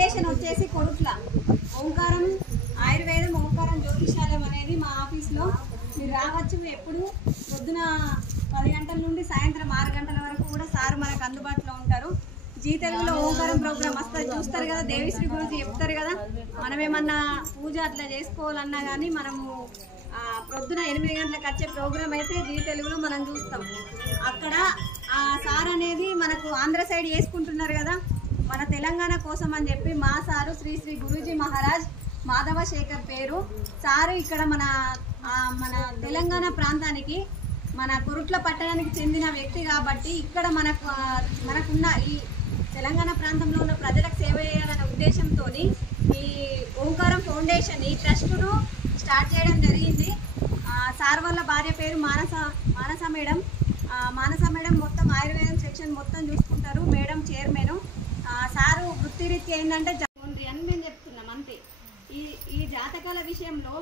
Foundation వచ్చేసి కొడుట్ల ఓంకారం ఆయుర్వేదం ఓంకారం జ్యోతిషాలయం అనేది మా ఆఫీస్లో మీరు రావచ్చు. ఎప్పుడు పొద్దున 10 గంటల నుండి సాయంత్రం 6 గంటల వరకు కూడా సార్ మనకు అందుబాటులో ఉంటారు. జీ తెలుగులో ఓంకారం ప్రోగ్రామ్ వస్తుంది, చూస్తారు కదా, దేవిశ్రీ గురించి చెప్తారు కదా. మనం ఏమన్నా పూజ అట్లా చేసుకోవాలన్నా కానీ మనము పొద్దున 8 గంటలకు వచ్చే ప్రోగ్రామ్ అయితే జీ తెలుగులో మనం చూస్తాం. అక్కడ ఆ సార్ అనేది మనకు ఆంధ్ర సైడ్ చేసుకుంటున్నారు కదా, మన తెలంగాణ కోసం అని చెప్పి మా సారు శ్రీ శ్రీ గురూజీ మహారాజ్ మాధవ శేఖర్ పేరు సారు ఇక్కడ మన తెలంగాణ ప్రాంతానికి మన కొరుట్ల పట్టణానికి చెందిన వ్యక్తి కాబట్టి ఇక్కడ మనకున్న ఈ తెలంగాణ ప్రాంతంలో ఉన్న ప్రజలకు సేవ చేయాలనే ఉద్దేశంతో ఈ ఓంకారం ఫౌండేషన్ ఈ ట్రస్టును స్టార్ట్ చేయడం జరిగింది. సార్ వాళ్ళ భార్య పేరు మానస మేడం. మానస మేడం మొత్తం ఆయుర్వేదం సెక్షన్ మొత్తం చూసుకుంటారు. Madam chairman. సారు వృత్తిరీత్యా ఏంటంటే అని మేము చెప్తున్నాం అంతే. ఈ జాతకాల విషయంలో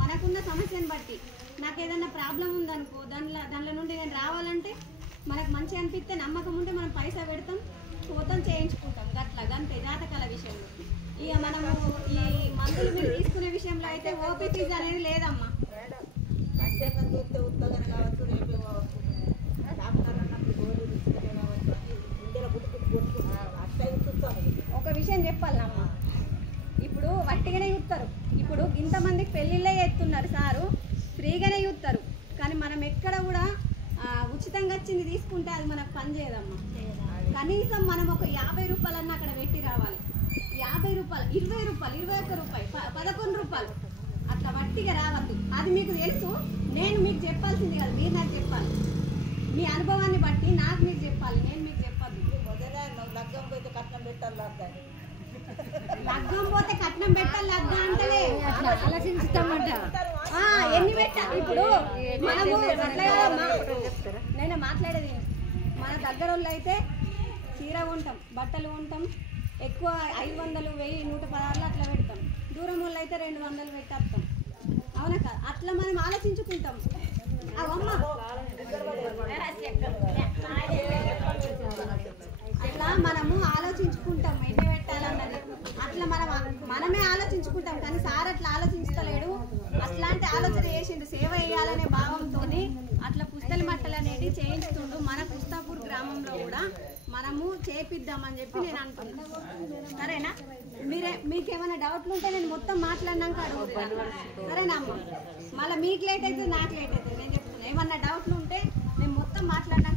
మనకున్న సమస్యను బట్టి నాకు ఏదైనా ప్రాబ్లం ఉందనుకో, దాంట్లో నుండి నేను రావాలంటే మనకు మంచి అనిపిస్తే నమ్మకం ఉంటే మనం పైసా పెడతాం, పోతాం, చేయించుకుంటాం. గంతే జాతకాల విషయంలో. ఇక మనము ఈ మందులు మీరు తీసుకునే విషయంలో అయితే ఓపీ ఫీజు అనేది లేదమ్మా. ఒక విషయం చెప్పాలమ్మా, ఇప్పుడు వట్టిగానే చూస్తారు. ఇప్పుడు ఇంతమందికి పెళ్ళిళ్ళే చేస్తున్నారు, సారు ఫ్రీగానే చూస్తారు. కానీ మనం ఎక్కడ కూడా ఉచితంగా వచ్చింది తీసుకుంటే అది మనకు పని చేయదమ్మా. కనీసం మనం ఒక 50 రూపాయలన్నా అక్కడ పెట్టి రావాలి. 50 రూపాయలు, 20 రూపాయలు, 21 రూపాయలు, 11 రూపాయలు అట్లా వట్టిగా రావద్దు. అది మీకు తెలుసు, నేను మీకు చెప్పాల్సింది కాదు, మీరు నాకు చెప్పాలి. మీ అనుభవాన్ని బట్టి నాకు మీరు చెప్పాలి, నేను మీకు చెప్పాలి. లగ్గం పోతే కట్నం పెట్టాలి, లగ్గం పోతే కట్నం పెట్టాలి లగ్గ అంటలే ఆలోచించుతామంట. ఎన్ని పెట్టాలి ఇప్పుడు మనము నేను మాట్లాడేది. మన దగ్గర వాళ్ళు అయితే చీర కొంటాం, బట్టలు కొంటాం, ఎక్కువ 500, 1000, 116 అట్లా పెడతాం. దూరం వాళ్ళు అయితే 200 పెట్టేస్తాం. అవునా కాదు? అట్లా మనం ఆలోచించుకుంటాం. అట్లా మనము ఆలోచించుకుంటాం ఎన్ని పెట్టాలన్నది. అట్లా మనమే ఆలోచించుకుంటాం. కానీ సార్ అట్లా ఆలోచించలేడు. అట్లాంటి ఆలోచన చేసిండు, సేవ చేయాలనే భావంతో అట్లా పుస్తల మట్టలు అనేది చేయించుతుండు. మన పుస్తాపూర్ గ్రామంలో కూడా మనము చేపిద్దామని చెప్పి నేను అనుకుంటున్నాను. సరేనా? మీకేమైనా డౌట్లు ఉంటే నేను మొత్తం మాట్లాడినాక అడుగుతాను. సరేనా అమ్మ? మళ్ళీ మీకు లేట్ అవుతుంది, నాకు లేట్ అవుతుంది. నేను చెప్తున్నా, ఏమన్నా డౌట్లు ఉంటే నేను మొత్తం మాట్లాడినాక